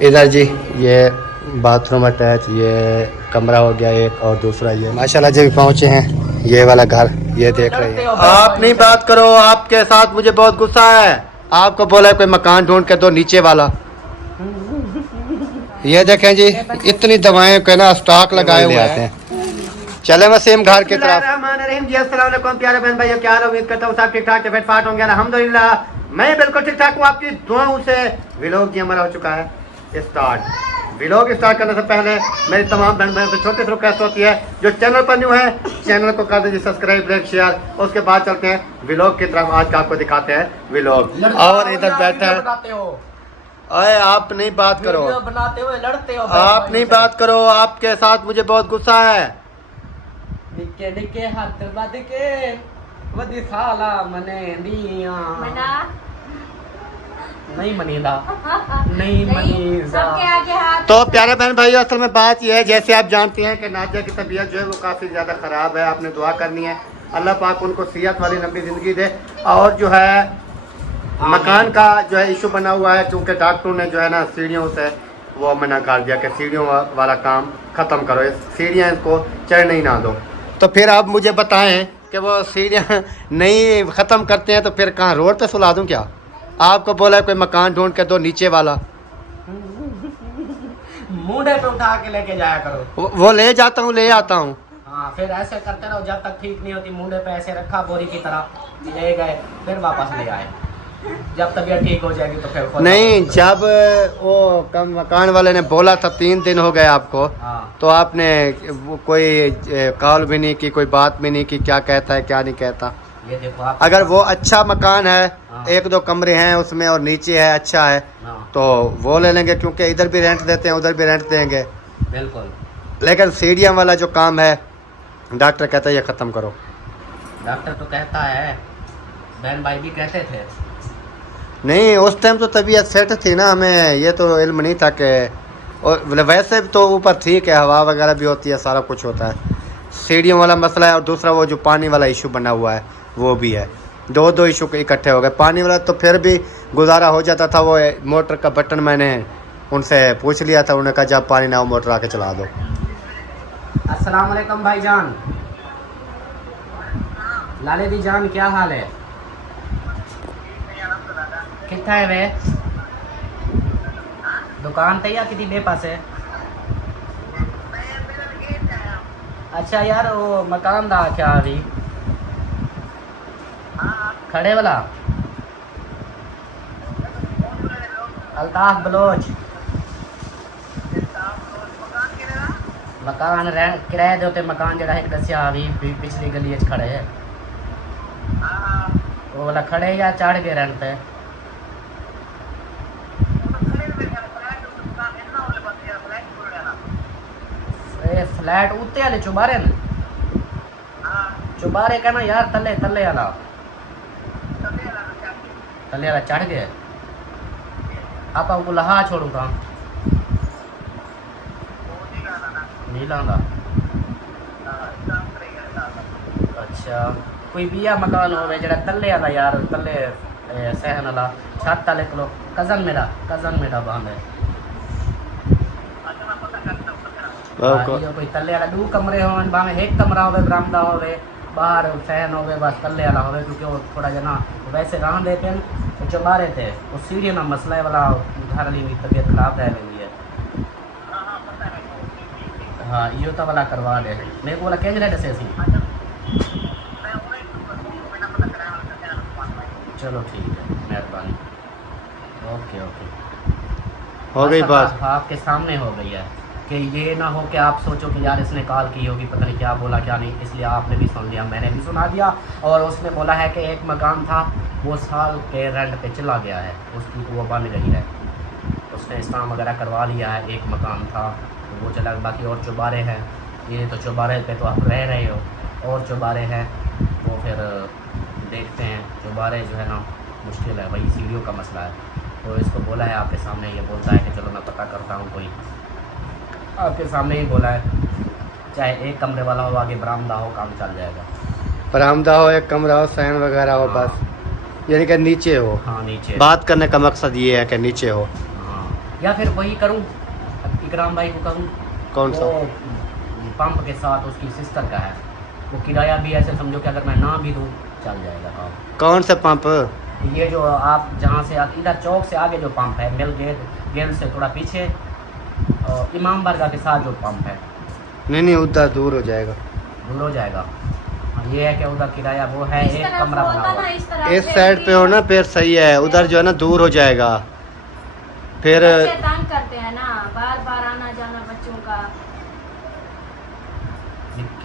इधर जी ये bathroom attach, ये कमरा हो गया एक, और दूसरा ये माशाल्लाह जी पहुंचे हैं ये वाला घर, ये देख रहे हैं। आप नहीं बात करो, आपके साथ मुझे बहुत गुस्सा है। आपको बोला है कोई मकान ढूंढ के दो नीचे वाला। ये देखें जी इतनी दवाएं के ना स्टॉक लगाए हुए हैं। चले वसीम घर की तरफ। जी अस्सलाम वालेकुम प्यारे बहन भाइयों, क्या हाल है? उम्मीद करता हूँ सब ठीक ठाक फिट फाट होंगे। अल्हम्दुलिल्लाह मैं बिल्कुल ठीक ठाक हूँ। आपकी दुआओं से व्लॉग जी हमारा हो चुका है स्टार्ट। व्लॉग स्टार्ट करने से पहले मेरी तमाम बहन भाइयों से छोटी सी रिक्वेस्ट होती है, जो चैनल पर न्यू है चैनल को कर दीजिए सब्सक्राइब, लाइक, शेयर। उसके बाद चलते हैं व्लॉग की तरफ। आज का आपको दिखाते हैं व्लॉग। और इधर बैठा है, अरे आप नहीं बात करो, बनाते हुए लड़ते हो, आप नहीं बात करो, आपके साथ मुझे बहुत गुस्सा है। निके निके हाथ बद के वदी साला मने दिया मना नहीं मनीदा नहीं मनीदा। सबके आगे हाथ। तो प्यारे बहन भाई असल में बात यह है, जैसे आप जानते हैं कि नाजिया की तबीयत जो है वो काफ़ी ज़्यादा ख़राब है। आपने दुआ करनी है अल्लाह पाक उनको सेहत वाली लंबी ज़िंदगी दे। और जो है मकान का जो है इशू बना हुआ है, क्योंकि डॉक्टरों ने जो है ना सीढ़ियों से वो मना कर दिया कि सीढ़ियों वाला काम ख़त्म करो, सीढ़ियाँ इसको चढ़ने ही ना दो। तो फिर आप मुझे बताएं कि वो सीढ़ियाँ नहीं ख़त्म करते हैं तो फिर कहाँ रोड पे सुला दूँ क्या? आपको बोला है कोई मकान ढूंढ के दो नीचे वाला। मुंडे पे उठा के लेके जाया करो। वो ले जाता हूँ, ले आता हूँ। हाँ फिर ऐसे करते रहो जब तक ठीक नहीं होती। मुंडे पे ऐसे रखा बोरी की तरह, ले गए फिर वापस ले आए। जब तबियत ठीक हो जाएगी तो फिर नहीं, जब वो कम मकान वाले ने बोला था 3 दिन हो गए आपको, हाँ। तो आपने कोई कॉल भी नहीं की, कोई बात भी नहीं की, क्या कहता है क्या नहीं कहता। ये देखो आप, अगर वो अच्छा मकान है, हाँ। 1-2 कमरे हैं उसमें और नीचे है अच्छा है, हाँ। तो वो ले लेंगे, क्योंकि इधर भी रेंट देते हैं उधर भी रेंट देंगे। बिल्कुल। लेकिन सीढ़ियाँ वाला जो काम है डॉक्टर कहता है ये ख़त्म करो। डॉक्टर तो कहता है, बहन भाई भी कहते थे। नहीं उस टाइम तो तबीयत सेट थी ना, हमें ये तो इल्म नहीं था कि, और वैसे तो ऊपर ठीक है, हवा वगैरह भी होती है, सारा कुछ होता है। सीढ़ियों वाला मसला है और दूसरा वो जो पानी वाला इशू बना हुआ है वो भी है। दो इशू इकट्ठे हो गए। पानी वाला तो फिर भी गुजारा हो जाता था, वो मोटर का बटन मैंने उनसे पूछ लिया था, उन्होंने कहा जब पानी ना हो मोटर आके चला दो। अस्सलाम वालेकुम भाईजान। लाले दी जान क्या हाल है? कितना है वे दुकान ते या किसी बे पास है? अच्छा यार वो मकान दा क्या अभी खड़े वाला अल्ताफ बलोच मकान किराए दे मकान जरा एक दसिया अभी पिछली गली खड़े है वो वाला खड़े या चढ़ गए रेंट पे? फ्लैट उत्ते वाले चुबारे न चुबारे कहना यार तले तले वाला चढ़ गए। आप आपको लहा छोड़ू था नीला दा। अच्छा कोई बिया मकान हो जरा तले वाला यार, तले सहन वाला छत वाले को कजन मेरा बांध है। कोई तले वाला 2 कमरे हो, भावे 1 कमरा हो, बरामदा हो, बाहर फैन हो, बस तले वाला हो, क्योंकि वो थोड़ा जना वैसे रह देते हैं तो चुमा रहे थे। वो सीढ़ी ना मसला है वाला घर वाली तबीयत खराब रह रही है। हाँ यो तो वाला करवा दे मेरे को वाला केंज रहे से सी। चलो ठीक है मेहरबानी। ओके हो गई बात। आपके सामने हो गई है कि ये ना हो कि आप सोचो कि यार इसने कॉल की होगी पता नहीं क्या बोला क्या नहीं, इसलिए आपने भी सुन लिया मैंने भी सुना दिया। और उसने बोला है कि एक मकान था वो साल के रेंट पे चला गया है, उसकी वो बन गई है, उसने इस्लाम वगैरह करवा लिया है। एक मकान था तो वो चला, बाकी और चुबारे हैं। ये तो चुबारे पे तो आप रह रहे हो, और चुबारे हैं वो फिर देखते हैं। चुबारे जो है ना मुश्किल है भाई, सीढ़ियों का मसला है। तो इसको बोला है आपके सामने, ये बोलता है कि चलो मैं पता करता हूँ, कोई आपके सामने ही बोला है। चाहे 1 कमरे वाला हो, आगे बरामदा हो, काम चल जाएगा। बरामदा हो, 1 कमरा हो, सहन वगैरह हो, बस यानी कि नीचे हो। हाँ नीचे। बात करने का मकसद ये है कि नीचे हो। हाँ या फिर वही करूं, इकराम भाई को करूं। कौन सा? वो पंप के साथ उसकी सिस्टर का है, वो किराया भी ऐसे समझो कि अगर मैं ना भी दूं चल जाएगा काम। कौन सा पंप? ये जो आप जहाँ से इधर चौक से आगे जो पंप है, मिल गेट से थोड़ा पीछे, और इमाम बारगाह के साथ जो पंप है। नहीं उधर दूर हो जाएगा। दूर हो जाएगा। हाँ, ये है कि उधर किराया वो है, इस एक तरफ कमरा होता बना ना, हुआ है। इस तरफ इस साइड पे हो ना फिर सही है, उधर जो है ना दूर हो जाएगा फिर। बच्चे तंग करते हैं ना, बार बार आना जाना बच्चों का।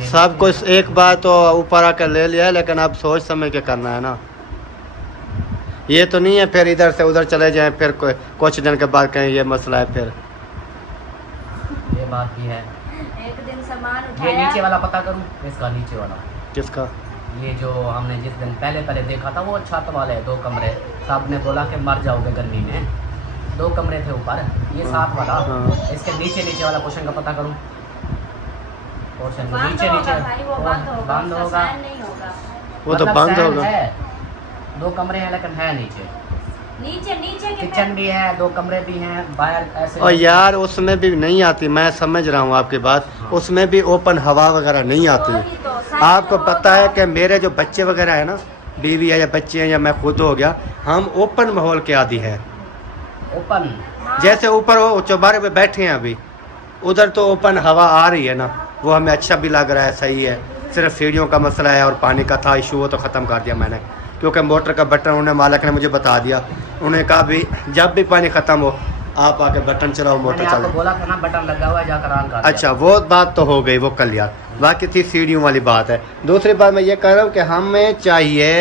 सब कुछ एक बार तो ऊपर आकर ले लिया है, लेकिन अब सोच समझ के करना है ना। ये तो नहीं है फिर इधर से उधर चले जाएं, फिर कुछ दिन के बाद कहें ये मसला है फिर। ये बात भी है। एक दिन सामान ये उठाया, नीचे वाला पता करूं, इसका नीचे वाला, किसका? ये जो हमने जिस दिन पहले देखा था, वो छत वाले 2 कमरे। साहब ने बोला कि मर जाओगे गर्मी में। 2 कमरे थे ऊपर, ये 7 वाला। हाँ। इसके नीचे वाला पोर्शन का पता करूं। पोर्शन बंद नीचे होगा भाई, वो बंद होगा, बंद उसका होगा। साइन नहीं होगा। वो तो मतलब बंद फैन होगा। है, 2 कमरे हैं लेकिन है नीचे नीचे के किचन भी है, 2 कमरे भी हैं बाहर ऐसे। और यार उसमें भी नहीं आती, मैं समझ रहा हूँ आपकी बात। हाँ। उसमें भी ओपन हवा वगैरह नहीं आती। वही तो, साइन आपको तो पता होगा। है कि मेरे जो बच्चे वगैरह है ना, बीवी है या बच्चे हैं या मैं खुद हो गया, हम ओपन माहौल के आदी है। ओपन। हाँ, जैसे ऊपर वो चौबारे पे बैठे हैं अभी, उधर तो ओपन हवा आ रही है ना, वो हमें अच्छा भी लग रहा है, सही है। सिर्फ सीढ़ियों का मसला है और पानी का था इशू, वो तो ख़त्म कर दिया मैंने, क्योंकि मोटर का बटन उन्हें मालिक ने मुझे बता दिया। उन्हें कहा भी जब भी पानी ख़त्म हो आप आके बटन चलाओ, मोटर मैंने आपको चलाओ। बोला था ना बटन लगा हुआ है, जाकर ऑन कर दिया। अच्छा वो बात तो हो गई, वो कल यार। बाकी थी सीढ़ियों वाली बात है। दूसरी बात मैं ये कह रहा हूँ कि हमें चाहिए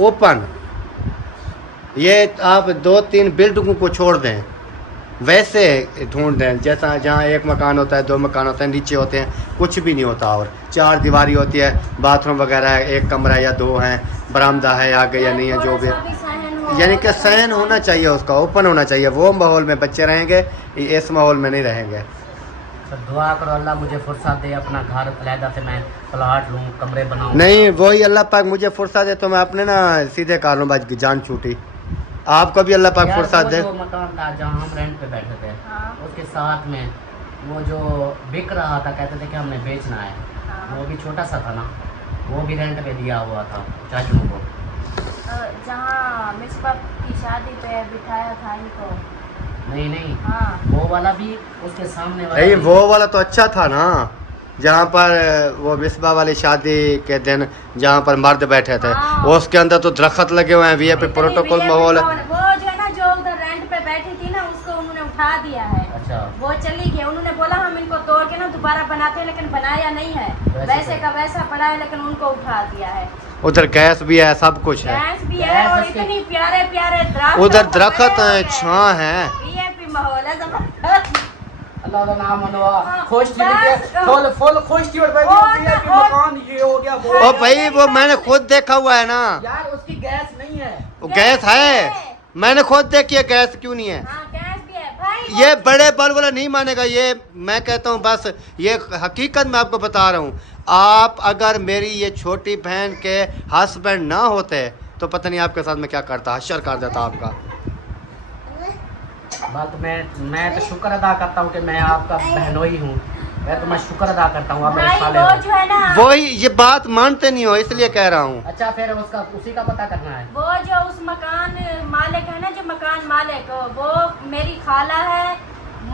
ओपन। ये आप 2-3 बिल्डिंगों को छोड़ दें, वैसे ढूंढ दें जैसा जहाँ एक मकान होता है, 2 मकान होते हैं, नीचे होते हैं कुछ भी नहीं होता, और 4 दीवारी होती है, बाथरूम वगैरह है, 1 कमरा या 2 हैं, बरामदा है आगे या नहीं है, जो भी थोड़ा सा भी सहन हो, यानी कि तो सहन होना चाहिए, उसका ओपन होना चाहिए। वो माहौल में बच्चे रहेंगे, इस माहौल में नहीं रहेंगे। तो दुआ करो अल्लाह मुझे फुर्सत दे, अपना घर अलहदा से मैं प्लाट लूँ, कमरे बनाऊँ। नहीं वही अल्लाह पाक मुझे फुर्सत दे तो मैं अपने ना सीधे कर लूँ, बात की जान छूटी। आपको भी अल्लाह पाक यार, फुर्सत वो दे। जो मकान था जहाँ हम रेंट पे बैठे थे, हाँ, उसके साथ में वो जो बिक रहा था, कहते थे कि हमने बेचना है, हाँ। वो भी छोटा सा था ना, वो भी रेंट पे दिया हुआ था चाचू को। जहाँ मिसबा की शादी पे बिठाया था इनको। नहीं हाँ, वो वाला भी, उसके सामने वाला नहीं भी। वो वाला तो अच्छा था ना, जहाँ पर वो मिसबा वाली शादी के दिन जहाँ पर मर्द बैठे थे, हाँ। उसके अंदर तो दरख्त लगे हुए हैं, वीआईपी प्रोटोकॉल माहौल है। वो जो है ना, जो उधर रेंट पे बैठी थी ना, उसको उन्होंने उठा दिया है। अच्छा, वो चली गई, उन्होंने बोला हम इनको तोड़ के ना दोबारा बनाते हैं, लेकिन बनाया नहीं है, वैसे का वैसा पड़ा है, लेकिन उनको उठा दिया है। उधर गैस भी है, सब कुछ है, गैस भी है गैस और उसके- इतनी प्यारे प्यारे दरख्त, उधर दरख्त है, छां है। वीआईपी माहौल है जबरदस्त। अल्लाह का नाम मनवा, हाँ, खुश थी बस, फुल खुश थी, और भाई और- ये कि और- मकान ये हो गया, वो ओ हो भाई गया। वो मैंने खुद देखा हुआ है ना, यार उसकी गैस नहीं है। वो गैस है, मैंने खुद देखी है, गैस क्यों नहीं है। हाँ, गैस भी है भाई। ये बड़े बल वाला नहीं मानेगा, ये मैं कहता हूँ बस, ये हकीकत मैं आपको बता रहा हूँ। आप अगर मेरी ये छोटी बहन के हस्बैंड ना होते तो पता नहीं आपके साथ मैं क्या करता, हशर कर देता आपका। बात मैं तो शुक्र अदा करता हूँ कि मैं आपका बहनोई हूँ, मैं शुक्र अदा करता हूँ आप मेरे भाई साले वो हो। जो है ना, वही ये बात मानते नहीं हो, इसलिए कह रहा हूँ। अच्छा फिर उसका उसी का पता करना है। वो जो उस मकान मालिक है ना, जो मकान मालिक, वो मेरी खाला है,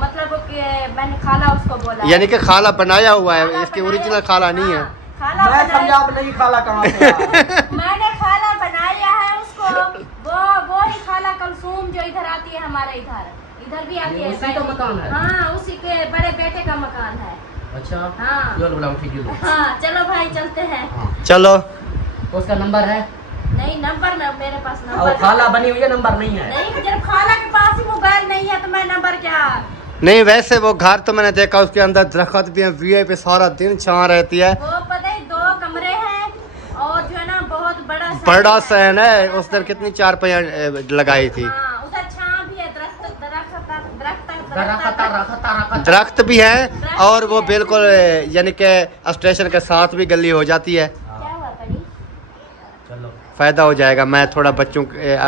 मतलब कि मैंने खाला उसको बोला। यानी कि खाला बनाया हुआ है, खाला इसकी बनाया- ओरिजिनल खाला नहीं है। हाँ, खाला मैं बनाया- समझा आप नहीं खाला कहाँ से यार। मैंने खाला बनाया है उसको, वो ही खाला कलसूम जो इधर आती है हमारे इधर भी आती ये है। उसी का मकान है? हाँ, उसी के बड़े बेटे का मकान है। अच्छा हाँ। यो बोला ठीक है। हाँ, चलो भाई चलते हैं। हाँ, चलो तो उसका नंबर है नहीं, नंबर मेरे पास और नंबर खाला बनी हुई है, नंबर नहीं है। नहीं, जब खाला के पास ही मोबाइल नहीं है तो मैं नंबर क्या। नहीं, वैसे वो घर तो मैंने देखा, उसके अंदर दरख्त भी है, वीआईपी सारा दिन छां रहती है। वो पता है 2 कमरे हैं और जो है ना बहुत बड़ा बड़ा सहन है, उस दिन कितनी 4 पहिया लगाई थी। हाँ, उधर छां भी है, दरख्त भी है, और वो बिल्कुल यानी कि स्टेशन के साथ भी गली हो जाती है। क्या हुआ कड़ी? चलो फायदा हो जाएगा, मैं थोड़ा बच्चों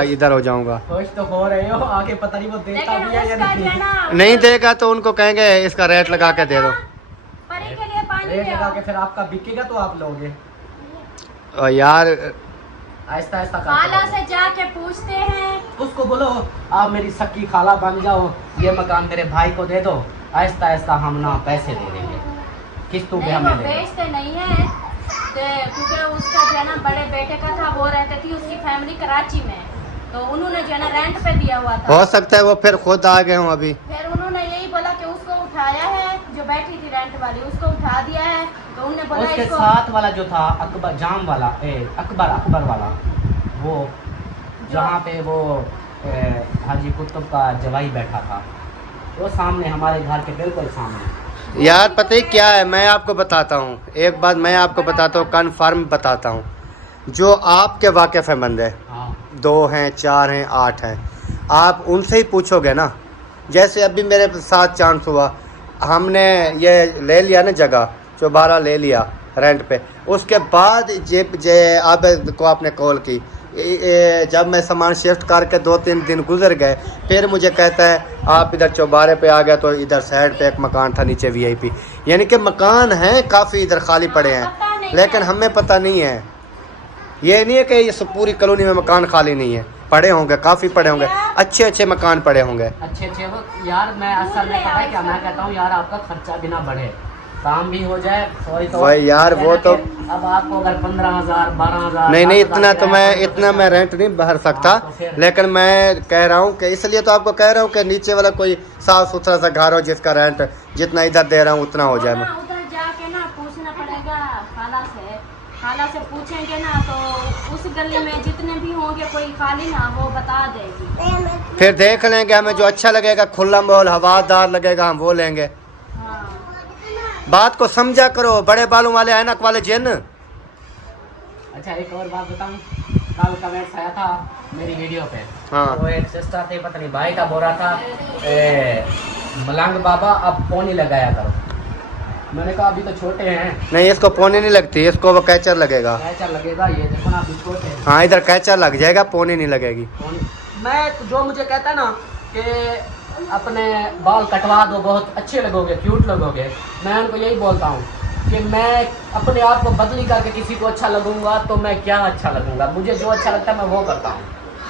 इधर हो जाऊंगा। खुश तो हो रहे हो, आगे पता नहीं वो देता लेकिन भी है या उसका जो है नहीं। ना, नहीं देगा तो उनको कहेंगे इसका रेट लगा के दे दो। परी के लिए पानी रेट ले लगा आओ। के फिर आपका बिकेगा तो आप लोगे। और यार आहिस्ता आहिस्ता खाला करते से जाके पूछते हैं, रहो। उसको बोलो आप मेरी सक्की खाला बन जाओ, ये मकान मेरे भाई को दे दो, आहिस्ता आहिस्ता हम ना पैसे दे देंगे, किस्तों पे नहीं वो हमें दे दो। बेचते नहीं है, क्योंकि उसका जो है ना बड़े बेटे का था, वो रहते थी उसकी फैमिली कराची में, तो उन्होंने जो है ना रेंट पे दिया हुआ था। हो सकता है वो फिर खुद आ गए हों अभी। फिर उन्होंने यही बोला कि उसको उठाया है, जो बैठी थी रेंट वाली उसको उठा दिया है, तो उन्होंने बोला उसके इसको साथ वाला जो था अकबर जाम वाला, अकबर वाला, वो जहाँ पे वो हाजी कुतुब का जवाई बैठा था, वो सामने हमारे घर के बिल्कुल सामने। यार पता ही क्या है, मैं आपको बताता हूँ एक बात, मैं आपको बताता हूँ, कन्फर्म बताता हूँ, जो आपके वाकिफ़ है बंदे, हाँ 2 हैं 4 हैं 8 हैं, आप उनसे ही पूछोगे ना। जैसे अभी मेरे साथ चांस हुआ, हमने ये ले लिया ना जगह, चौबारा ले लिया रेंट पे, उसके बाद जे अब को आपने कॉल की, जब मैं सामान शिफ्ट करके 2-3 दिन गुजर गए, फिर मुझे कहता है आप इधर चौबारे पे आ गया, तो इधर साइड पे एक मकान था नीचे वीआईपी, यानी कि मकान हैं काफ़ी इधर खाली पड़े हैं, लेकिन हमें पता नहीं है। ये नहीं है कि ये पूरी कॉलोनी में मकान खाली नहीं है, पड़े होंगे, काफ़ी पड़े होंगे, अच्छे अच्छे मकान पड़े होंगे। अच्छे वो यार, मैं असल में पता है क्या मैं कहता हूँ यार, आपका खर्चा बिना बढ़े काम भी हो जाए। सॉरी तो भाई यार वो तो अब आपको अगर 15,000 12,000 नहीं इतना तो मैं रेंट नहीं भर सकता, लेकिन मैं कह रहा हूँ कि इसलिए तो आपको कह रहा हूँ कि नीचे वाला कोई साफ सुथरा सा घर हो जिसका रेंट जितना इधर दे रहा हूँ उतना हो जाए। उधर जाके ना पूछना पड़ेगा खाला से पूछेंगे ना, तो उस गली में जितने भी होंगे कोई खाली ना, वो बता देगी। फिर देख लेंगे, हमें जो अच्छा लगेगा, खुला माहौल हवादार लगेगा, हम वो लेंगे। हाँ। बात को समझा करो, बड़े बालों वाले ऐनक वाले जिन। अच्छा एक और बात बताऊं, कल कमेंट्स आया था मेरी वीडियो पे, हाँ। वो एक सिस्टर थी, पता नहीं भाई का बोल रहा था मलंग बाबा अब पोनी लगाया करो। मैंने कहा अभी तो छोटे हैं। नहीं इसको पोनी नहीं लगती, इसको वो कैचर लगेगा। कैचर लगेगा, ये देखो ना अभी छोटे हैं। हाँ इधर कैचर लग जाएगा, पोनी नहीं लगेगी। मैं जो मुझे कहता है ना कि अपने बाल कटवा दो, बहुत अच्छे लगोगे, क्यूट लगोगे, मैं उनको यही बोलता हूँ कि मैं अपने आप को बदली करके किसी को अच्छा लगूंगा तो मैं क्या अच्छा लगूंगा, मुझे जो अच्छा लगता है मैं वो करता हूँ।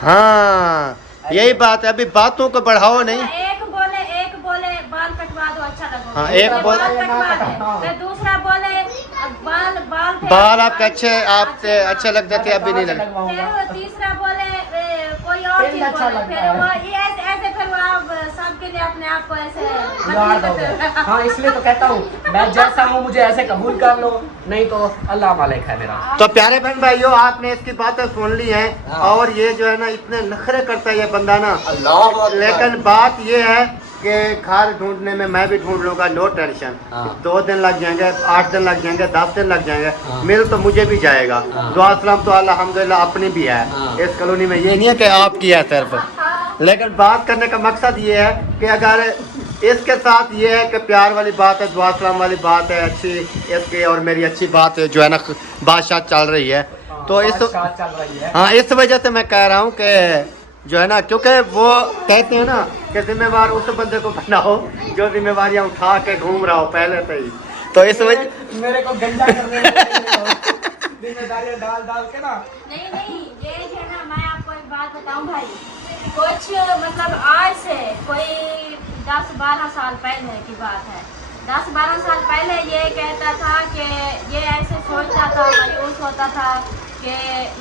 हाँ यही बात है, अभी बातों को बढ़ाओ नहीं। एक बोले बाल कटवा दो अच्छा लगेगा। हाँ, एक बोले बाल कटवा दे, फिर दूसरा बोले बाल आपके आपसे अच्छे लगते थे, अभी नहीं लगे। फिर तीसरा बोले कोई और चीज बोले, फिर वो ऐसे फिर वो आप सबके लिए अपने आप को ऐसे याद हो गया। हाँ इसलिए तो कहता हूँ मैं जैसा हूँ मुझे ऐसे कबूल कर लो, नहीं तो अल्लाह मालिक है मेरा। तो प्यारे बहन भाइयों, आपने इसकी बातें सुन ली हैं, और ये जो है ना इतने नखरे करता है ये बंदा ना, लेकिन बात ये है कि घर ढूंढने में मैं भी ढूंढ लूंगा, नो टेंशन। 2 दिन लग जाएंगे, 8 दिन लग जाएंगे, 10 दिन लग जाएंगे, मिल तो मुझे भी जाएगा। दुआ सलाम तो अल्हम्दुलिल्लाह अपनी भी है इस कॉलोनी में, ये नहीं है कि आपकी है सिर्फ। लेकिन बात करने का मकसद ये है कि अगर इसके साथ ये है कि प्यार वाली बात है, दुआ सलाम वाली बात है, अच्छी इसकी और मेरी अच्छी बात जो है ना बादशाह चल रही है, तो इस चल रही है। हाँ इस वजह से मैं कह रहा हूँ कि जो है ना, क्योंकि वो कहते हैं ना कि जिम्मेवार उस बंदे को बनाओ जो जिम्मेवारियाँ उठा के घूम रहा हो पहले से ही, तो इस वजह मेरे को गंदा करने जिम्मेदारियां डाल के ना। नहीं ये है ना, मैं आपको एक बात बताऊं भाई, कुछ मतलब आज से कोई 10-12 साल पहले की बात है, 10-12 साल पहले ये कहता था कि ये ऐसे सोचता था, मायूस होता था कि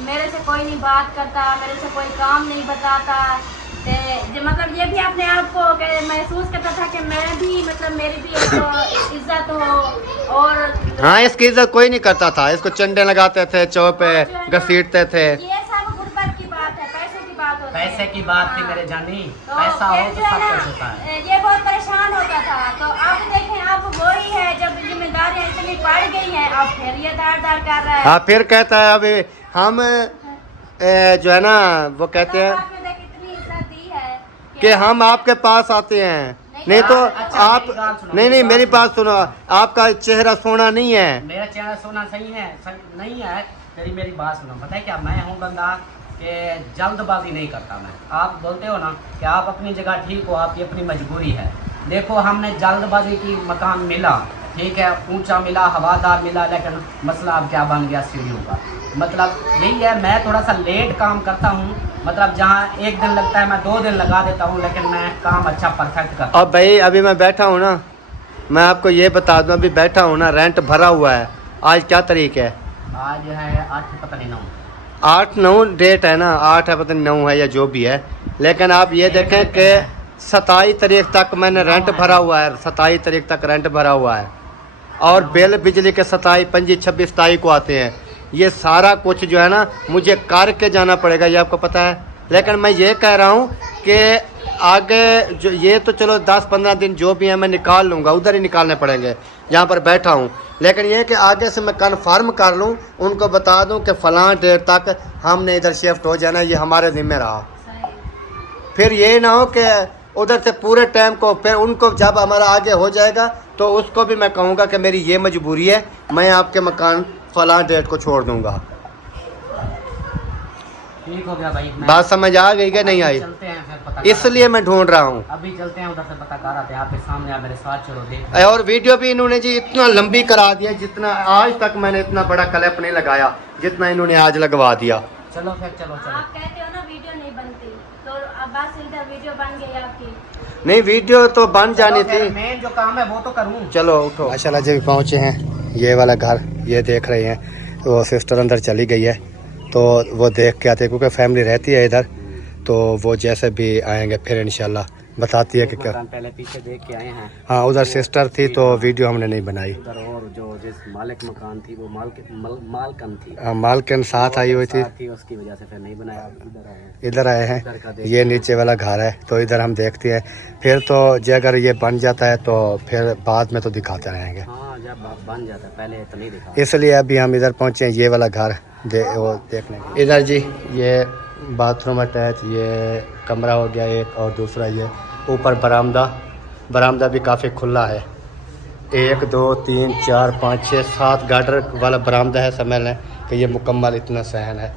मेरे से कोई नहीं बात करता, मेरे से कोई काम नहीं बताता, मतलब ये भी अपने आप को महसूस करता था कि मैं भी मतलब मेरी भी एक इज्जत हो। और हाँ इसकी इज्जत कोई नहीं करता था, इसको चंडे लगाते थे, चौक पे घसीटते थे। ये सब गुर्बत की बात है, पैसे की बात होती है। पैसे की बात थी मेरे जानी, तो पैसा हो फिर तो जो है सब ना, कुछ होता है। ये बहुत परेशान होता था, तो अब देखें अब वही है, जब जिम्मेदारियां इतनी बढ़ गई हैं, अब फिर ये दार कर रहा है। हाँ फिर कहता है अभी हम जो है ना वो कहते हैं इतनी इज्जत दी है कि हम आपके पास आते हैं, नहीं तो अच्छा, आप मेरी बात सुनो, नहीं मेरी बात सुनो, आपका चेहरा सोना नहीं है। मेरा चेहरा सोना सही है नहीं है, तेरी मेरी बात सुनो, पता है क्या, मैं हूँ बंदा कि जल्दबाजी नहीं करता मैं। आप बोलते हो ना कि आप अपनी जगह ठीक हो, आपकी अपनी मजबूरी है। देखो हमने जल्दबाजी की, मकान मिला ठीक है, ऊंचा मिला, हवादार मिला, लेकिन मसला अब क्या बन गया, सीढ़ियों का। मतलब यही है, मैं थोड़ा सा लेट काम करता हूँ। मतलब जहाँ 1 दिन लगता है मैं 2 दिन लगा देता हूँ, लेकिन मैं काम अच्छा परफेक्ट करता हूँ। अब भाई अभी मैं बैठा हूँ ना, मैं आपको ये बता दूँ, अभी बैठा हूँ ना, रेंट भरा हुआ है। आज क्या तारीख है? आज है 8 पता नहीं 9। 8-9 डेट है ना, 8 है पता नहीं 9 है या जो भी है। लेकिन आप ये देखें कि 27 तारीख तक मैंने रेंट भरा हुआ है, 27 तारीख तक रेंट भरा हुआ है। और बिल बिजली के 27, 25, 26 तारीख को आते हैं। ये सारा कुछ जो है ना मुझे करके जाना पड़ेगा, ये आपको पता है। लेकिन मैं ये कह रहा हूँ कि आगे जो ये तो चलो 10-15 दिन जो भी है मैं निकाल लूँगा, उधर ही निकालने पड़ेंगे जहाँ पर बैठा हूँ। लेकिन ये कि आगे से मैं कन्फर्म कर लूँ, उनको बता दूँ कि फ़लाँ डेट तक हमने इधर शिफ्ट हो जाना, ये हमारे ज़िम्मे रहा। फिर ये ना हो कि उधर से पूरे टाइम को फिर उनको जब हमारा आगे हो जाएगा तो उसको भी मैं कहूँगा कि मेरी ये मजबूरी है, मैं आपके मकान फ़लाँ डेट को छोड़ दूँगा। ठीक हो गया भाई, बात समझ आ गई कि नहीं आई? चलते हैं फिर, पता इसलिए मैं ढूंढ रहा हूँ। अभी चलते हैं उधर से, पता कर आते हैं। आपके सामने आप मेरे साथ चलो, देख। और वीडियो भी इन्होंने जी इतना लंबी करा दिया, जितना आज तक मैंने इतना बड़ा क्लिप नहीं लगाया जितना इन्होंने आज लगवा दिया। चलो फिर, चलो चलो। आप कहते हो ना वीडियो नहीं बनती, तो अब बस इधर वीडियो बन गई आपकी। नहीं, वीडियो तो बन जानी थी, मेन जो काम है वो तो करूँ। चलो उठो। माशाल्लाह जी पहुँचे हैं ये वाला घर, ये देख रहे हैं। वो सिस्टर अंदर चली गई है तो वो देख के आते, क्योंकि फैमिली रहती है इधर, तो वो जैसे भी आएंगे फिर इंशाल्लाह बताती है कि क्या। पहले पीछे देख के आए हैं। हाँ, उधर सिस्टर थी तो वीडियो हमने नहीं बनाई। उधर और जो जिस मालिक मकान थी वो मालकन थी। मालकिन साथ आई हुई थी, उसकी वजह से फिर नहीं बनाया। इधर आए हैं। ये नीचे वाला घर है तो इधर हम देखते हैं, फिर तो जो अगर ये बन जाता है तो फिर बाद में तो दिखाते रहेंगे। हाँ, जब बन जाता है, पहले तो नहीं दिखा। इसलिए अभी हम इधर पहुँचे हैं, ये वाला घर वो देखने। इधर जी ये बाथरूम अटैच, ये कमरा हो गया एक, और दूसरा ये ऊपर बरामदा भी काफ़ी खुला है। 1 2 3 4 5 6 7 गार्डर वाला बरामदा है, समझ लें कि ये मुकम्मल इतना सहन है।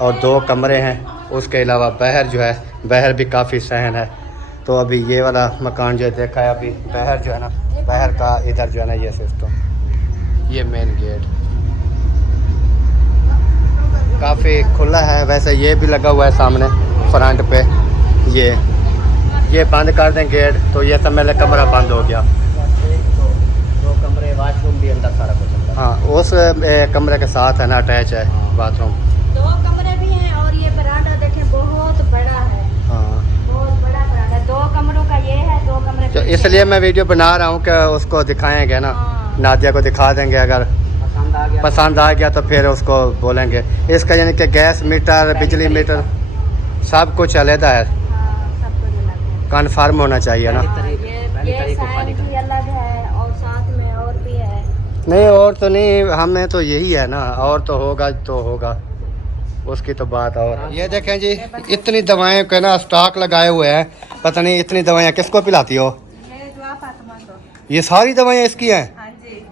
और 2 कमरे हैं, उसके अलावा बाहर जो है, बाहर भी काफ़ी सहन है। तो अभी ये वाला मकान जो है देखा है, अभी बाहर जो है ना, बाहर का इधर जो है ना ये सिस्टम, ये मेन गेट काफ़ी खुला है। वैसे ये भी लगा हुआ है सामने फ्रंट पे, ये बंद कर दें गेट तो ये सब मेरा कमरा बंद हो गया। 2 कमरे, वाशरूम भी अंदर, सारा कुछ अंदर। हाँ, उस कमरे के साथ है ना अटैच है बाथरूम। 2 कमरे भी हैं और ये बरामदा देखें बहुत बड़ा है। हाँ, बहुत बड़ा बरामदा, 2 कमरों का ये है, 2 कमरे तो इसलिए मैं वीडियो बना रहा हूँ कि उसको दिखाएंगे ना, हाँ। नादिया को दिखा देंगे। अगर पसंद आ गया तो फिर उसको बोलेंगे। इसका यानी कि गैस मीटर, बिजली मीटर सब कुछ अलग है, कन्फर्म होना चाहिए ना। ये साइन भी अलग है और साथ में और भी है। नहीं, और तो नहीं, हमें तो यही है ना, और तो होगा तो होगा, उसकी तो बात। और ये देखें जी, इतनी दवाएं का ना स्टॉक लगाए हुए हैं, पता नहीं इतनी दवाएं किसको पिलाती हो? ये दुआ फातिमा को। ये सारी दवाएं इसकी हैं? हाँ जी,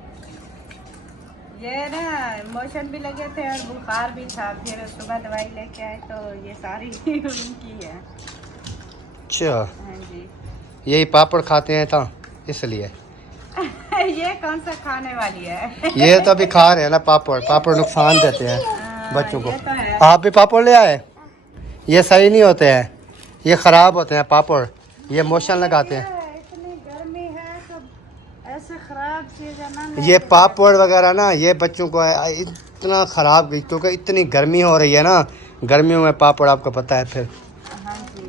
ये ना मोशन भी लगे थे और बुखार भी था, फिर सुबह दवाई लेके आए तो ये सारी उनकी है। अच्छा, हाँ जी। यही पापड़ खाते हैं तो इसलिए। ये कौन सा खाने वाली है? ये तो अभी खा रहे हैं ना पापड़ नुकसान देते हैं बच्चों को। ये तो है। आप भी पापड़ ले आए? ये सही नहीं होते हैं, ये ख़राब होते हैं पापड़, ये मोशन लगाते हैं। इतनी गर्मी है तो ऐसे खराब चीज़ ना। ये पापड़ वगैरह ना ये बच्चों को इतना ख़राब, क्योंकि इतनी गर्मी हो रही है ना, गर्मियों में पापड़ आपको पता है फिर। हाँ जी,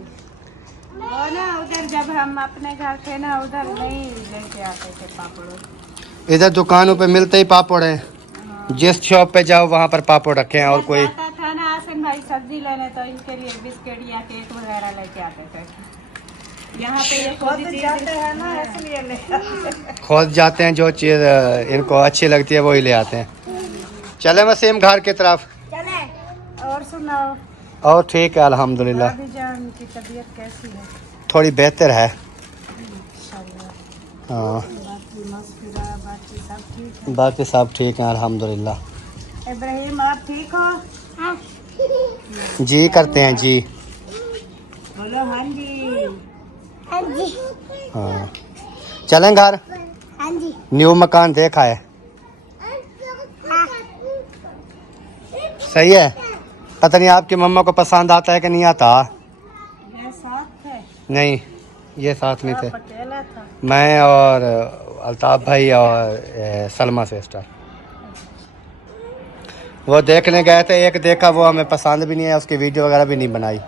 वो ना उधर जब हम अपने घर थे ना, उधर नहीं लेके आते थे पापड़। इधर दुकानों पे मिलते ही पापड़ हैं। हाँ। जिस शॉप पे जाओ वहाँ पर पापड़ रखे हैं। और कोई आता था ना आसन भाई सब्जी लेने, तो इनके लिए बिस्किट या केक वगैरह लेके आते थे। यहाँ पे ये खुद जाते हैं ना, इसलिए ले खोज जाते हैं, जो चीज़ इनको अच्छी लगती है वही ले आते हैं। चले वसीम घर की तरफ। चले। और सुनाओ? और ठीक है अल्हम्दुलिल्लाह। भाभी जान की तबीयत कैसी है? थोड़ी बेहतर है। इंशाल्लाह। हाँ, बाकी मस्कुरा, बाकी सब ठीक है। बाकी सब ठीक है अल्हम्दुलिल्लाह। इब्राहिम आप ठीक हो? हाँ जी करते हैं जी। बोलो हाँ जी। हाँ जी। हाँ चलें घर। हाँ जी। न्यू मकान देखा है, सही है। पता नहीं आपकी मम्मा को पसंद आता है कि नहीं आता। ये साथ है? नहीं ये साथ में थे, अकेला था। मैं और अल्ताफ भाई और सलमा सिस्टर। वो देखने गए थे, एक देखा वो हमें पसंद भी नहीं है, उसकी वीडियो वगैरह भी नहीं बनाई,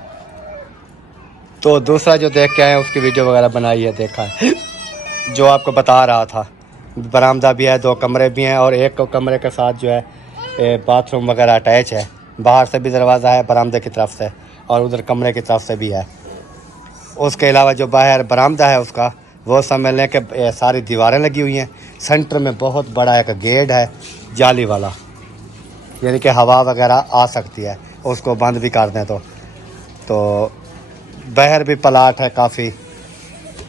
तो दूसरा जो देख के आए उसकी वीडियो वगैरह बनाई है, देखा है। जो आपको बता रहा था, बरामदा भी है, 2 कमरे भी हैं और एक कमरे के साथ जो है बाथरूम वगैरह अटैच है। बाहर से भी दरवाज़ा है बरामदे की तरफ से और उधर कमरे की तरफ से भी है। उसके अलावा जो बाहर बरामदा है उसका वो समझ लें कि सारी दीवारें लगी हुई हैं। सेंटर में बहुत बड़ा एक गेट है जाली वाला, यानी कि हवा वगैरह आ सकती है, उसको बंद भी कर दें तो बाहर भी प्लाट है काफ़ी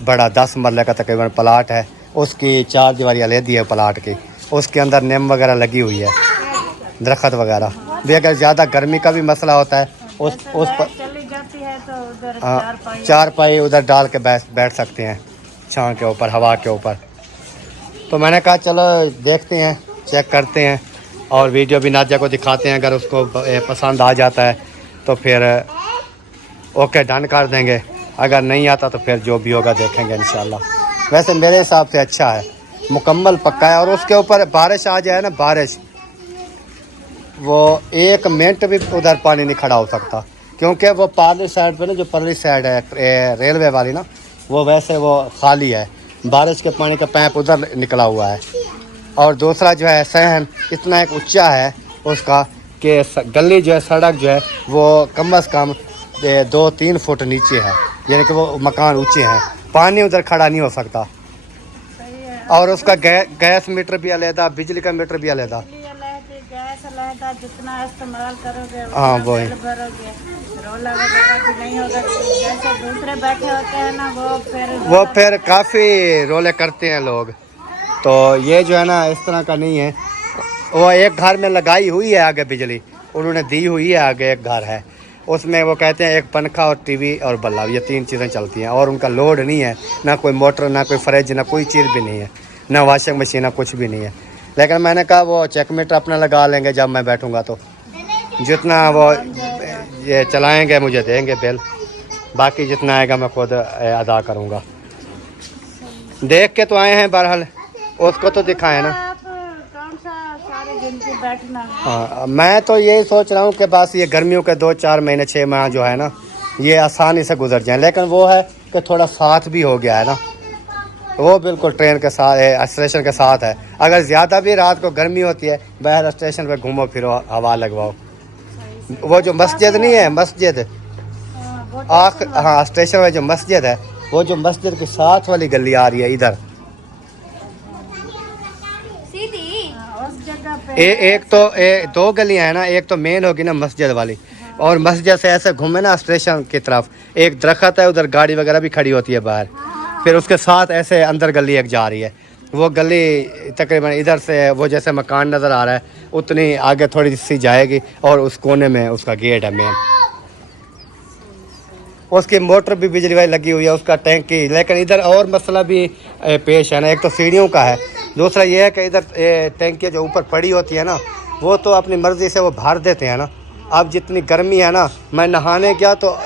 बड़ा, 10 मरले का तकरीबन प्लाट है। उसकी 4 दीवारी अलहदी है प्लाट की, उसके अंदर नीम वगैरह लगी हुई है, दरख्त वगैरह भी। अगर ज़्यादा गर्मी का भी मसला होता है उस पर चली जाती है तो उधर चारपाई उधर डाल के बैठ सकते हैं छां के ऊपर, हवा के ऊपर। तो मैंने कहा चलो देखते हैं, चेक करते हैं और वीडियो भी नादिया को दिखाते हैं। अगर उसको पसंद आ जाता है तो फिर ओके डन कर देंगे, अगर नहीं आता तो फिर जो भी होगा देखेंगे इंशाल्लाह। वैसे मेरे हिसाब से अच्छा है, मुकम्मल पक्का है। और उसके ऊपर बारिश आ जाए ना, बारिश, वो 1 मिनट भी उधर पानी नहीं खड़ा हो सकता, क्योंकि वो पार्ली साइड पे ना, जो पर्ली साइड है रेलवे वाली ना, वो वैसे वो खाली है, बारिश के पानी का पैप उधर निकला हुआ है। और दूसरा जो है सहन इतना एक ऊंचा है उसका कि गली जो है, सड़क जो है वो कम से कम 2-3 फुट नीचे है, यानी कि वो मकान ऊंचे हैं, पानी उधर खड़ा नहीं हो सकता। और उसका गैस मीटर भी अलहदा, बिजली का मीटर भी अलहदा। गैस अलहदा, जितना इस्तेमाल करोगे हाँ वही, भरोगे, रोला वगैरह भी नहीं होगा। जैसे दूसरे बैठे होते हैं ना, वो फिर काफ़ी रोले करते हैं लोग। तो ये जो है ना इस तरह का नहीं है। वो एक घर में लगाई हुई है आगे बिजली, उन्होंने दी हुई है, आगे एक घर है, उसमें वो कहते हैं एक पंखा और टीवी और बल्ब, ये 3 चीज़ें चलती हैं। और उनका लोड नहीं है, ना कोई मोटर, ना कोई फ्रिज, ना कोई चीज़ भी नहीं है, ना वॉशिंग मशीन, ना कुछ भी नहीं है। लेकिन मैंने कहा वो चेक मीटर अपना लगा लेंगे, जब मैं बैठूंगा तो जितना वो ये चलाएंगे मुझे देंगे बिल, बाकी जितना आएगा मैं खुद अदा करूँगा। देख के तो आए हैं, बहरहाल उसको तो दिखाएं ना। कौन सा सारे दिन से बैठना है? हाँ मैं तो यही सोच रहा हूँ कि बस ये गर्मियों के 2-4 महीने 6 माह जो है ना, ये आसानी से गुजर जाएं। लेकिन वो है कि थोड़ा साथ भी हो गया है ना, वो बिल्कुल ट्रेन के साथ, स्टेशन के साथ है। अगर ज़्यादा भी रात को गर्मी होती है, बाहर स्टेशन पे घूमो फिरो, हवा लगवाओ। वो जो मस्जिद नहीं है, मस्जिद हाँ स्टेशन में जो मस्जिद है, वो जो मस्जिद के साथ वाली गली आ रही है इधर, एक तो 2 गलियां है ना, एक तो मेन होगी ना मस्जिद वाली, और मस्जिद से ऐसे घूमे ना स्टेशन की तरफ, एक दरख्त है उधर, गाड़ी वगैरह भी खड़ी होती है बाहर, फिर उसके साथ ऐसे अंदर गली एक जा रही है। वो गली तकरीबन इधर से वो जैसे मकान नज़र आ रहा है उतनी आगे थोड़ी सी जाएगी, और उस कोने में उसका गेट है मेन। उसकी मोटर भी बिजली वाली लगी हुई है, उसका टैंकी। लेकिन इधर और मसला भी पेश है ना, एक तो सीढ़ियों का है, दूसरा ये है कि इधर टैंकी जो ऊपर पड़ी होती है ना, वो तो अपनी मर्ज़ी से वो भर देते हैं ना। अब जितनी गर्मी है ना, मैं नहाने गया तो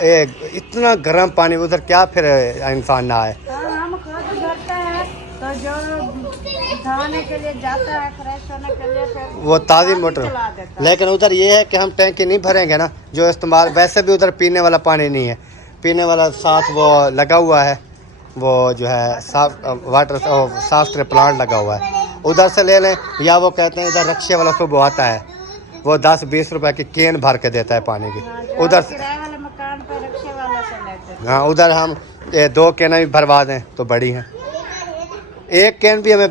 इतना गर्म पानी, उधर क्या फिर इंसान ना आए। हम खुद जाते हैं तो जो नहाने के लिए जाता है, फ्रेश होने के लिए, फिर वो ताज़ी मोटर। लेकिन उधर ये है कि हम टैंकी नहीं भरेंगे ना, जो इस्तेमाल, वैसे भी उधर पीने वाला पानी नहीं है, पीने वाला साथ वो लगा हुआ है, वो जो है साफ वाटर साफ सुथरे प्लांट लगा हुआ है, उधर से ले लें। या वो कहते हैं इधर रक्शे वाला सुबह आता है, वो 10-20 रुपए की केन भर के देता है पानी की, उधर किराए वाले मकान पर रक्शे वाला से लेते हैं। हाँ उधर हम 2 केन भी भरवा दें तो बड़ी हैं, 1 केन भी हमें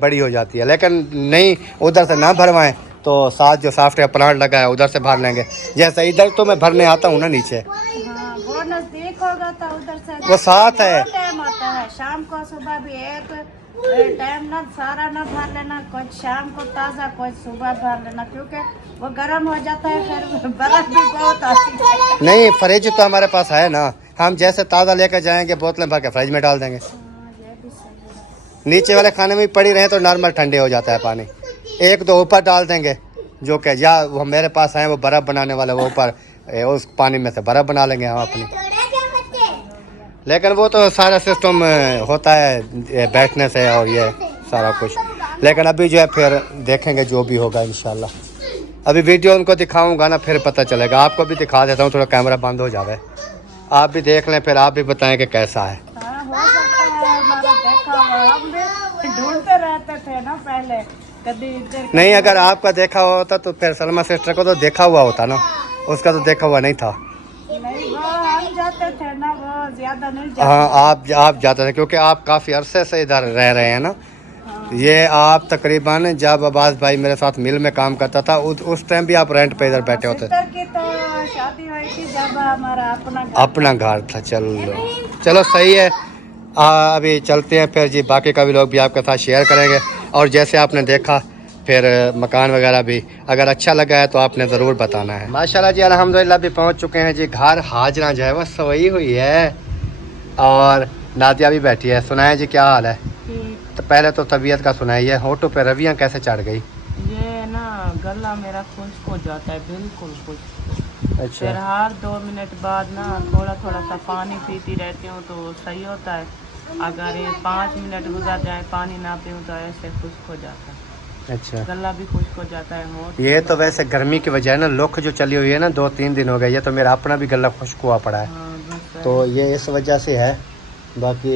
बड़ी हो जाती है। लेकिन नहीं, उधर से ना भरवाएं तो साथ जो साफ सुथरा प्लांट लगा है उधर से भर लेंगे। जैसे इधर तो मैं भरने आता हूँ ना नीचे, नजदीक होगा तो उधर से वो साथ है। टाइम होता है शाम को, सुबह भी एक टाइम ना सारा ना भर लेना, कुछ शाम को ताज़ा कुछ सुबह भर लेना, क्योंकि वो गर्म हो जाता है, फिर बर्फ भी बहुत आती है। नहीं, फ्रिज तो हमारे पास है ना, हम जैसे ताज़ा लेकर जाएंगे बोतलें भर के फ्रिज में डाल देंगे। ये भी सही है। नीचे वाले खाने में भी पड़ी रहे तो नॉर्मल ठंडे हो जाता है पानी। एक दो ऊपर डाल देंगे, जो कि या वो मेरे पास है वो बर्फ़ बनाने वाला, वो ऊपर उस पानी में से बर्फ़ बना लेंगे हम अपनी। लेकिन वो तो सारा सिस्टम होता है बैठने से और ये सारा कुछ। लेकिन अभी जो है फिर देखेंगे जो भी होगा इंशाल्लाह। अभी वीडियो उनको दिखाऊंगा ना, फिर पता चलेगा। आपको भी दिखा देता हूँ, थोड़ा कैमरा बंद हो जावे, आप भी देख लें, फिर आप भी बताएं कि कैसा है। हाँ, हो सकता है हमारा देखा हुआ, हम भी ढूंढते रहते थे ना पहले, कभी इधर नहीं, अगर आपका देखा हुआ होता तो फिर सलमा सिस्टर को तो देखा हुआ होता ना, उसका तो देखा हुआ नहीं था। नहीं, वो हम जाते थे ना, वो ज्यादा नहीं जाते। हाँ, आप जाते थे क्योंकि आप काफ़ी अरसे से इधर रह रहे हैं ना। ये आप तकरीबन जब अब्बास भाई मेरे साथ मिल में काम करता था, उस टाइम भी आप रेंट पे इधर बैठे होते थे। सिस्टर की तो शादी हुई थी जब हमारा अपना घर था। चलो सही है। अभी चलते हैं फिर जी, बाकी का भी लोग भी आपके साथ शेयर करेंगे। और जैसे आपने देखा फिर मकान वगैरह भी अगर अच्छा लगा है तो आपने ज़रूर बताना है। माशाल्लाह जी, अल्हम्दुलिल्लाह भी पहुंच चुके हैं जी घर। हाजरा जो है वो सोई हुई है और नादिया भी बैठी है। सुनाए जी, क्या हाल है? तो पहले तो तबीयत का सुनाइए, होठों पे रवियाँ कैसे चढ़ गई? ये ना गला मेरा खुश्क हो जाता है, बिल्कुल खुश्क। अच्छा, फिर हर 2 मिनट बाद ना थोड़ा थोड़ा सा पानी पीती रहती हूँ तो सही होता है। अगर ये 5 मिनट गुजर जाए पानी ना पीऊँ तो ऐसे खुश्क हो जाता है, अच्छा। गला भी खुश्क हो जाता है। होठ ये तो वैसे गर्मी की वजह है ना, लुक जो चली हुई है ना 2-3 दिन हो गए, ये तो मेरा अपना भी गला खुश्क हुआ पड़ा है। हाँ, बस तो ये इस वजह से है। बाकी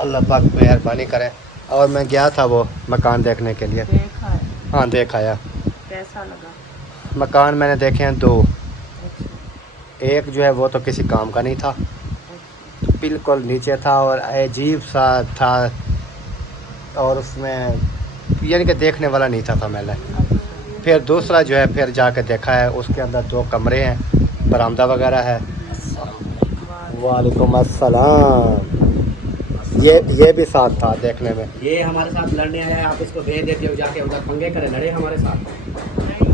अल्लाह पाक मेहरबानी करे। और मैं गया था वो मकान देखने के लिए। देखा है, हाँ, देख आया। कैसा लगा? मकान मैंने देखे हैं 2। एक जो है वो तो किसी काम का नहीं था, बिल्कुल नीचे था और अजीब सा था, और उसमें यानी कि देखने वाला नहीं था मैंने। फिर दूसरा जो है फिर जाके देखा है, उसके अंदर 2 कमरे हैं, बरामदा वगैरह है। वालेकुम अस्सलाम। ये भी साथ था देखने में। ये हमारे साथ लड़ने आया है, आप इसको भेज देते हो जाके उधर पंगे करे, लड़े हमारे साथ। नहीं,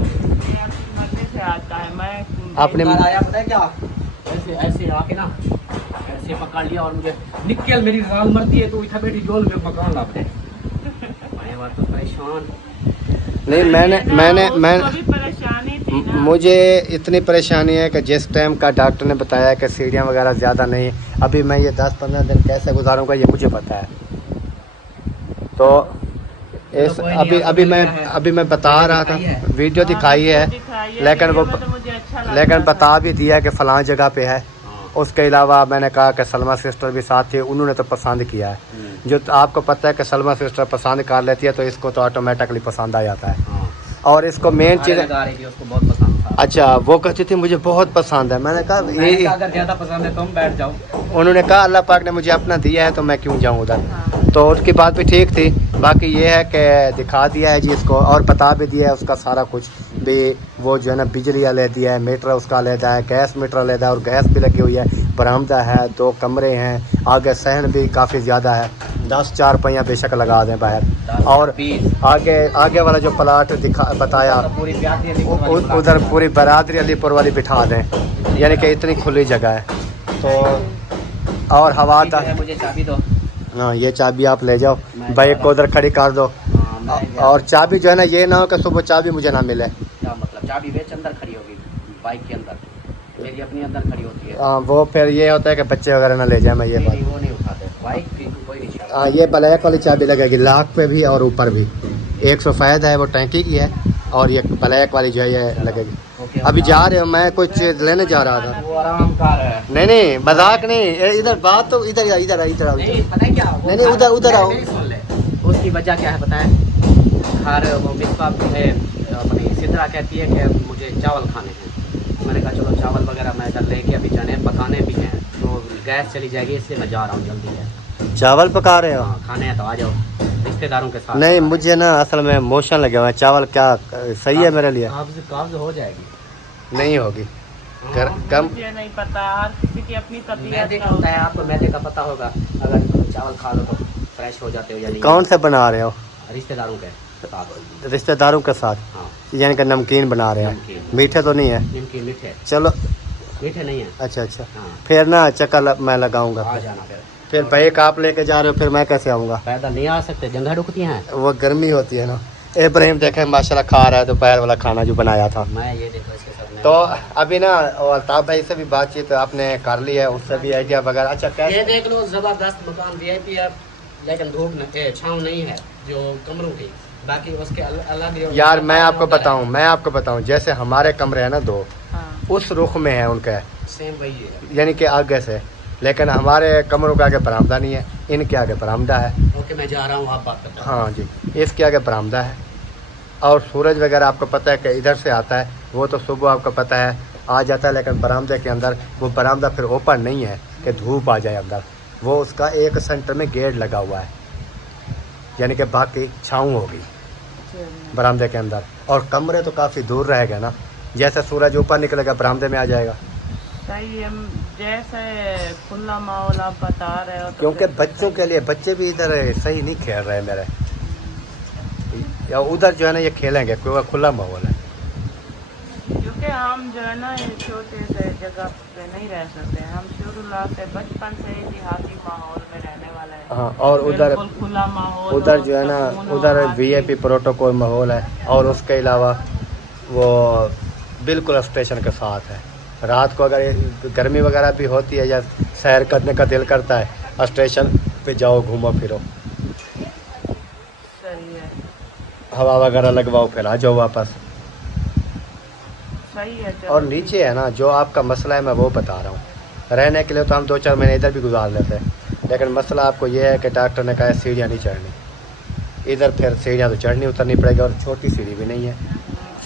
ये अपनी मर्जी से आता है। मैं अपने आया पता है क्या, ऐसे ऐसे आके ना ऐसे पकड़ लिया और मुझे निकल मेरी राल मरती है तो इतना बेटी जोल में मकान लाते मैं बात तो परेशान। नहीं, मैं उसको भी परेशानी थी ना। मुझे इतनी परेशानी है कि जिस टाइम का डॉक्टर ने बताया कि सीढ़ियाँ वगैरह ज़्यादा नहीं, अभी मैं ये 10-15 दिन कैसे गुजारूंगा ये मुझे पता है। तो इस अभी मैं बता रहा था, वीडियो दिखाई है, लेकिन वो लेकिन बता भी दिया कि फ़लाँ जगह पे है। उसके अलावा मैंने कहा कि सलमा सिस्टर भी साथ थी, उन्होंने तो पसंद किया है। जो आपको पता है कि सलमा सिस्टर पसंद कर लेती है तो इसको तो ऑटोमेटिकली पसंद आ जाता है। और इसको मेन चीज़ उसको बहुत पसंद था। अच्छा, वो कहती थी मुझे बहुत पसंद है। मैंने कहा अगर ज़्यादा पसंद है तुम बैठ जाओ। उन्होंने कहा अल्लाह पाक ने मुझे अपना दिया है तो मैं क्यों जाऊं उधर। तो उसकी बात भी ठीक थी। बाकी ये है कि दिखा दिया है जी इसको और बता भी दिया है उसका सारा कुछ भी। वो जो है ना बिजली अलग दिया है, मीटर उसका अलहदा है, गैस मीटर अलहदा है और गैस भी लगी हुई है। बरामदा है, 2 कमरे हैं, आगे सहन भी काफ़ी ज़्यादा है। 10 4 बेशक लगा दें बाहर। और आगे वाला जो प्लाट बताया उधर पूरी बरादरी अलीपुर वाली बिठा दें, यानी कि इतनी खुली जगह है। तो और हवादार, मुझे चाबी दो। हाँ, ये चाबी आप ले जाओ, बाइक को उधर खड़ी कर दो। और चाबी जो है ना, ये ना हो कि सुबह चाबी मुझे ना मिले। क्या मतलब? चाबी बेच अंदर खड़ी होगी बाइक के अंदर, मेरी अपनी अंदर खड़ी होती है। हाँ, वो फिर ये होता है कि बच्चे वगैरह ना ले जाए। मैं ये बात, वो नहीं उठाते बाइक की कोई नहीं। हाँ, ये ब्लैक वाली चाबी लगेगी लाख पे भी और ऊपर भी। 100 सफ़ेद है वो टैंकी की है और ये ब्लैक वाली जो है ये लगेगी। अभी जा रहे हो, मैं कुछ लेने जा रहा था। वो आराम कर है। नहीं मजाक नहीं, इधर बात तो इधर आओ। नहीं पता है क्या, नहीं उधर आओ। सुन ले, उसकी वजह क्या है पता है? हर वो मिसबा है अपनी सिद्रा कहती है कि मुझे चावल खाने हैं। मैंने कहा चलो चावल वगैरह मैं इधर लेके अभी जाने पकाने भी हैं तो गैस चली जाएगी, इसलिए मैं जा रहा हूँ जल्दी है। चावल पका रहे हो? हाँ, खाने हैं तो आ जाओ रिश्तेदारों के साथ। नहीं, मुझे ना असल में मोशन लगे हुए हैं। चावल क्या सही है मेरे लिए? काब्ज हो जाएगी। नहीं होगी। कम मुझे नहीं पता, हर किसी की अपनी तबीयत मैदे का का होता है, आपको मैदे का पता होगा। अगर तुम चावल खा लो तो फ्रेश हो जाते हो या नहीं? कौन से बना रहे हो? रिश्तेदारों के साथ। रिश्तेदारों के साथ, हाँ, यानी कि नमकीन बना रहे हैं, नमकीन। मीठे तो नहीं है? नमकीन मीठे चलो मीठे नहीं है। अच्छा अच्छा, हाँ, फिर ना चक्कर मैं लगाऊंगा। आ जाना फिर बाइक आप लेके जा रहे हो, फिर मैं कैसे आऊँगा? पैदल नहीं आ सकते, जंगह रुकती हैं। वो गर्मी होती है ना। इब्राहिम देखे माशाल्लाह खा रहा है दोपहर वाला खाना जो बनाया था। मैं ये देखो इसके साथ तो अभी ना और अल्ताफ भाई से भी बातचीत आपने कर ली है, उससे भी आइडिया वगैरह। अच्छा ये कैसे? देख लो, जबरदस्त मकान VIP है, लेकिन धूप छाँव नहीं है जो कमरों की, बाकी उसके अलग। यार मैं आपको बताऊं जैसे हमारे कमरे हैं ना 2, हाँ। उस रुख में है उनके, सेम वही है। यानी कि आगे से, लेकिन हमारे कमरों के आगे बरामदा नहीं है, इनके आगे बरामदा है। ओके, मैं जा रहा हूँ, आप बात करते हैं। हाँ जी, इसके आगे बरामदा है। और सूरज वगैरह आपको पता है कि इधर से आता है, वो तो सुबह आपको पता है आ जाता है, लेकिन बरामदे के अंदर वो बरामदा फिर ओपन नहीं है कि धूप आ जाए अंदर। वो उसका एक सेंटर में गेट लगा हुआ है, यानी कि बाकी छाँव होगी बरामदे के अंदर। और कमरे तो काफ़ी दूर रहेगा ना, जैसे सूरज ऊपर निकलेगा बरामदे में आ जाएगा। सही है, जैसे खुला माहौल आप बता रहे हो तो क्योंकि फिर तो बच्चों के लिए, बच्चे भी इधर सही नहीं खेल रहे मेरे, या उधर जो है ना ये खेलेंगे क्योंकि खुला माहौल है। क्योंकि हम जो है ना ये छोटे से जगह पे नहीं रह सकते, हम शुरू से बचपन से ही देहाती माहौल में रहने वाले हैं। हाँ, और उधर बिल्कुल खुला माहौल, उधर जो है ना उधर VIP प्रोटोकॉल माहौल है, और उसके अलावा वो बिल्कुल स्टेशन के साथ है। रात को अगर गर्मी वगैरह भी होती है या सैर करने का दिल करता है, स्टेशन पे जाओ, घूमो फिरो, सही है, हवा वगैरह लगवाओ, फिर आ जाओ वापस। सही है। चलो और नीचे है ना जो आपका मसला है, मैं वो बता रहा हूँ। रहने के लिए तो हम 2-4 महीने इधर भी गुजार लेते हैं, लेकिन मसला आपको ये है कि डॉक्टर ने कहा है सीढ़ियाँ नहीं चढ़नी इधर, फिर सीढ़ियाँ तो चढ़नी उतरनी पड़ेगी, और छोटी सीढ़ी भी नहीं है,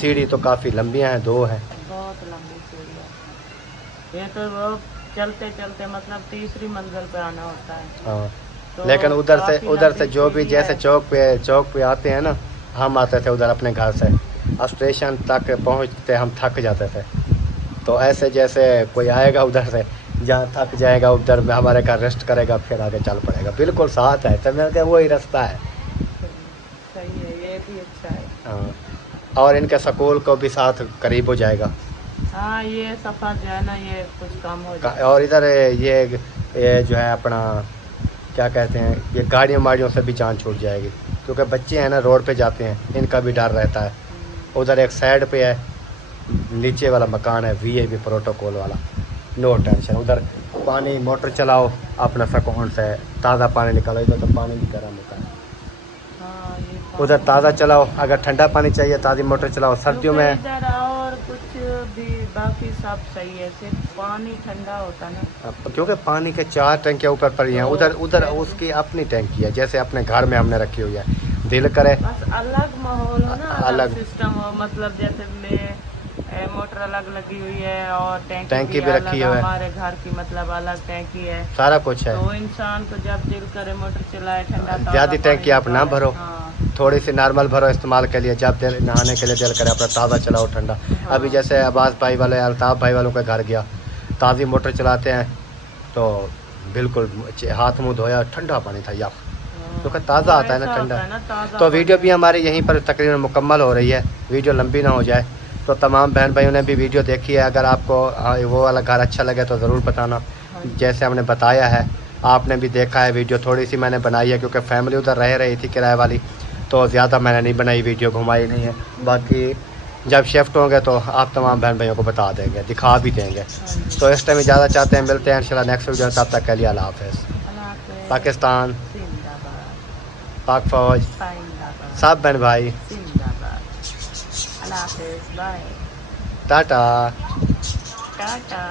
सीढ़ी तो काफ़ी लंबियाँ हैं, 2 हैं। बहुत लंबी सीढ़ी है, ये तो वो चलते चलते मतलब तीसरी मंजिल पे आना होता है। हाँ, तो लेकिन उधर से काफी जो भी लंबी जैसे सीढ़ी चौक पे आते हैं ना, हम आते थे उधर अपने घर से, स्टेशन तक पहुंचते हम थक जाते थे। तो ऐसे जैसे कोई आएगा उधर से, जहाँ थक जाएगा उधर में हमारे घर रेस्ट करेगा, फिर आगे चल पड़ेगा, बिल्कुल साथ है। तो मैंने कहा वही रास्ता है। सही है, ये भी अच्छा है। हाँ, और इनके स्कूल को भी साथ करीब हो जाएगा। हाँ, ये सफ़र जो है ना ये कुछ कम हो जाए। और इधर ये जो है अपना क्या कहते हैं, ये गाड़ियों वाड़ियों से भी जान छूट जाएगी, क्योंकि बच्चे हैं ना रोड पे जाते हैं, इनका भी डर रहता है। उधर एक साइड पे है, नीचे वाला मकान है VIP प्रोटोकॉल वाला, नो टेंशन। उधर पानी मोटर चलाओ अपना सुकून से, ताज़ा पानी निकालो, इधर तो पानी भी गर्म होता है। हाँ, ये उधर ताज़ा चलाओ, अगर ठंडा पानी चाहिए ताज़ी मोटर चलाओ। सर्दियों में इधर और कुछ भी बाकी सब सही है, सिर्फ पानी ठंडा होता ना, क्योंकि पानी के 4 टंकियाँ ऊपर पड़ी हैं, उधर उसकी अपनी टंकी है, जैसे अपने घर में हमने रखी हुई है। दिल करे बस अलग माहौल हो ना, अलग अलग सिस्टम हो, मतलब जैसे में मोटर अलग लगी हुई है और टैंकी भी रखी अलग, है, हमारे घर की मतलब अलग टैंकी है। सारा कुछ है। तो इंसान को जब दिल करे मोटर चलाए, ठंडा ताज़ा ज़्यादा टैंकी पानी आप ना निकाले। भरो, हाँ, थोड़ी सी नॉर्मल भरो इस्तेमाल के लिए, जब दिल नहाने के लिए दिल करे अपना ताज़ा चलाओ ठंडा। अभी जैसे अब्बास भाई वाले, अल्ताफ़ भाई वालों के घर गया, ताज़ी मोटर चलाते हैं तो बिल्कुल हाथ मुँह धोया, ठंडा पानी था यार, क्योंकि ताज़ा आता है ना ठंडा। तो वीडियो भी हमारी यहीं पर तकरीबन मुकम्मल हो रही है, वीडियो लंबी ना हो जाए। तो तमाम बहन भाइयों ने भी वीडियो देखी है, अगर आपको वो वाला घर अच्छा लगे तो ज़रूर बताना। जैसे हमने बताया है, आपने भी देखा है, वीडियो थोड़ी सी मैंने बनाई है क्योंकि फैमिली उधर रह रही थी किराए वाली, तो ज़्यादा मैंने नहीं बनाई, वीडियो घुमाई नहीं है। बाकी जब शिफ्ट होंगे तो आप तमाम बहन भाइयों को बता देंगे, दिखा भी देंगे। तो इस टाइम इजाज़त चाहते हैं, मिलते हैं इंशाल्लाह नेक्स्ट वीडियो में, तब तक के लिए अल्लाह हाफ़िज़। पाकिस्तान, पाक फ़ौज, सब बहन भाई, टाटा। टाटा।